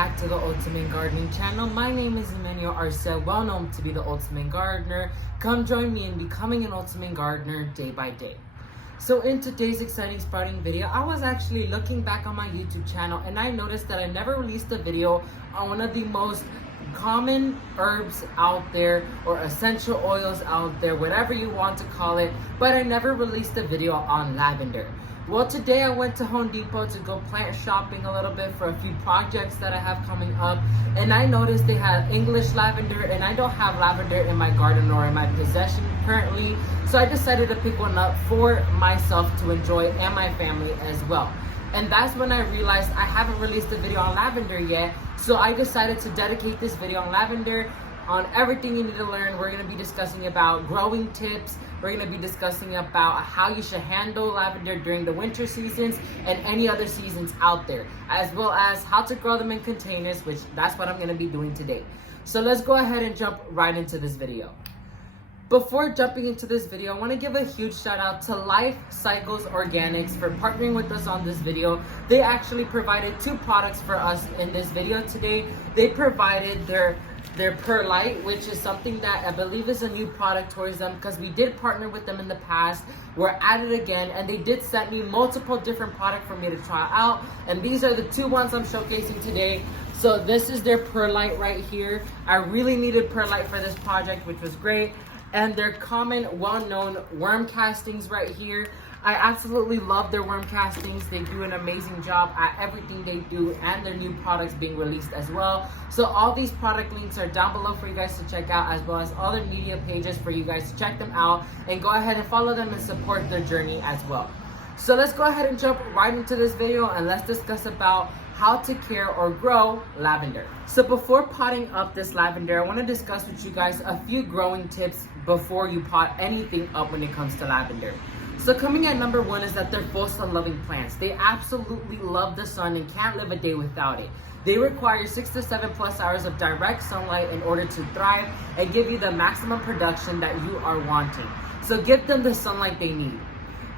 back to the Ultimate Gardening channel. My name is Emmanuel Arce, well known to be the Ultimate Gardener. Come join me in becoming an Ultimate Gardener day by day. So in today's exciting sprouting video, I was actually looking back on my YouTube channel and I noticed that I never released a video on one of the most common herbs out there, or essential oils out there, whatever you want to call it, but I never released a video on lavender. Well, today I went to Home Depot to go plant shopping a little bit for a few projects that I have coming up, and I noticed they had English lavender, and I don't have lavender in my garden or in my possession currently, so I decided to pick one up for myself to enjoy and my family as well. And that's when I realized I haven't released a video on lavender yet, so I decided to dedicate this video on lavender, on everything you need to learn. We're going to be discussing about growing tips. We're going to be discussing about how you should handle lavender during the winter seasons and any other seasons out there, as well as how to grow them in containers, which that's what I'm going to be doing today. So let's go ahead and jump right into this video. Before jumping into this video, I want to give a huge shout out to Life Cycles Organics for partnering with us on this video. They actually provided two products for us in this video today. They provided their perlite, which is something that I believe is a new product towards them, because we did partner with them in the past. We're at it again, and they did send me multiple different products for me to try out, and these are the two ones I'm showcasing today. So this is their perlite right here. I really needed perlite for this project, which was great. And their common, well-known worm castings right here. I absolutely love their worm castings. They do an amazing job at everything they do, and their new products being released as well. So all these product links are down below for you guys to check out, as well as all their media pages for you guys to check them out and go ahead and follow them and support their journey as well. So let's go ahead and jump right into this video, and let's discuss about how to care or grow lavender. So before potting up this lavender, I want to discuss with you guys a few growing tips before you pot anything up when it comes to lavender. So coming at number one is that they're full sun loving plants. They absolutely love the sun and can't live a day without it. They require 6 to 7 plus hours of direct sunlight in order to thrive and give you the maximum production that you are wanting. So give them the sunlight they need.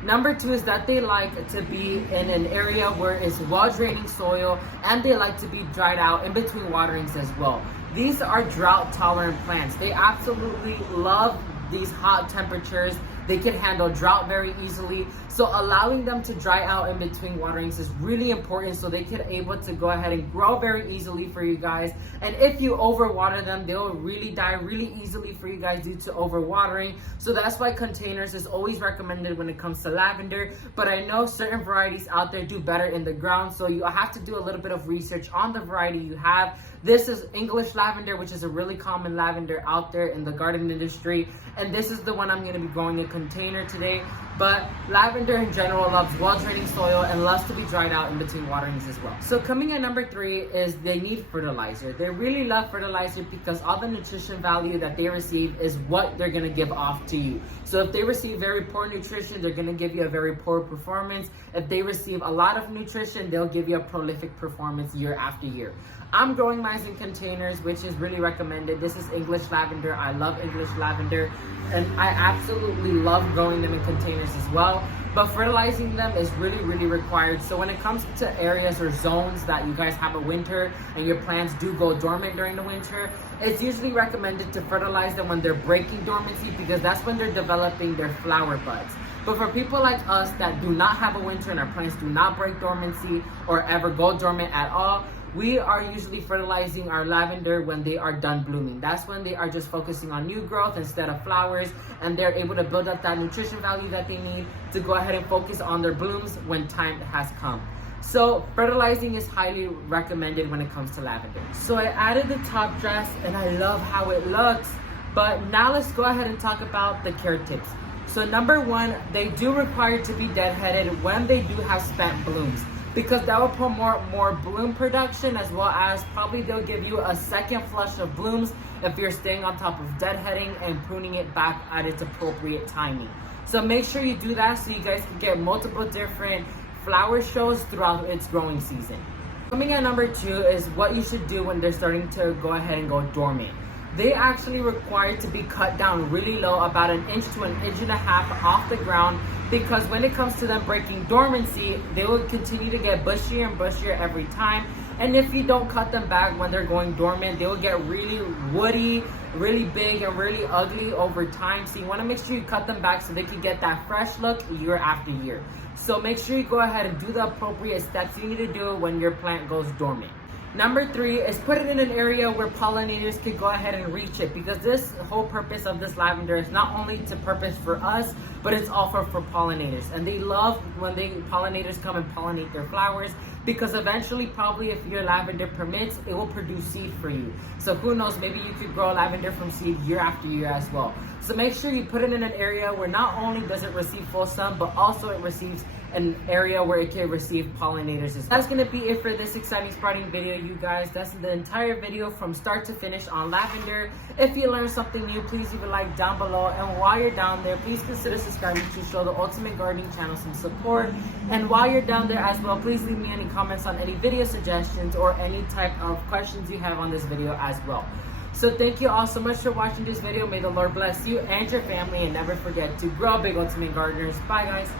Number two is that they like to be in an area where it's well-draining soil, and they like to be dried out in between waterings as well. These are drought-tolerant plants. They absolutely love these hot temperatures. They can handle drought very easily. So allowing them to dry out in between waterings is really important, so they can able to go ahead and grow very easily for you guys. And if you overwater them, they'll really die really easily for you guys due to overwatering. So that's why containers is always recommended when it comes to lavender. But I know certain varieties out there do better in the ground, so you have to do a little bit of research on the variety you have. This is English lavender, which is a really common lavender out there in the garden industry. And this is the one I'm going to be growing in a container today. But lavender in general loves well-draining soil and loves to be dried out in between waterings as well. So coming at number three is they need fertilizer. They really love fertilizer because all the nutrition value that they receive is what they're going to give off to you. So if they receive very poor nutrition, they're going to give you a very poor performance. If they receive a lot of nutrition, they'll give you a prolific performance year after year. I'm growing mine in containers, which is really recommended. This is English lavender. I love English lavender, and I absolutely love growing them in containers as well. But fertilizing them is really required. So when it comes to areas or zones that you guys have a winter and your plants do go dormant during the winter, it's usually recommended to fertilize them when they're breaking dormancy, because that's when they're developing their flower buds. But for people like us that do not have a winter and our plants do not break dormancy or ever go dormant at all, we are usually fertilizing our lavender when they are done blooming. That's when they are just focusing on new growth instead of flowers, and they're able to build up that nutrition value that they need to go ahead and focus on their blooms when time has come. So fertilizing is highly recommended when it comes to lavender. So I added the top dress and I love how it looks, but now let's go ahead and talk about the care tips. So number one, they do require to be deadheaded when they do have spent blooms, because that will promote more bloom production, as well as probably they'll give you a second flush of blooms if you're staying on top of deadheading and pruning it back at its appropriate timing. So make sure you do that so you guys can get multiple different flower shows throughout its growing season. Coming at number two is what you should do when they're starting to go ahead and go dormant. They actually require to be cut down really low, about 1 inch to 1.5 inches off the ground, because when it comes to them breaking dormancy, they will continue to get bushier and bushier every time, And if you don't cut them back when they're going dormant, they will get really woody, really big, and really ugly over time. So you want to make sure you cut them back so they can get that fresh look year after year. So make sure you go ahead and do the appropriate steps you need to do when your plant goes dormant. Number 3 is put it in an area where pollinators could go ahead and reach it, because this whole purpose of this lavender is not only to purpose for us, but it's also for pollinators. And they love when pollinators come and pollinate their flowers, because eventually, probably if your lavender permits, it will produce seed for you. So who knows, maybe you could grow lavender from seed year after year as well. So make sure you put it in an area where not only does it receive full sun, but also it receives an area where it can receive pollinators as well. That's gonna be it for this exciting sprouting video, you guys. That's the entire video from start to finish on lavender. If you learned something new, please leave a like down below. And while you're down there, please consider subscribing to show the Ultimate Gardening channel some support. And while you're down there as well, please leave me any comments on any video suggestions or any type of questions you have on this video as well. So thank you all so much for watching this video. May the Lord bless you and your family, and never forget to grow big, Ultimate Gardeners. Bye guys.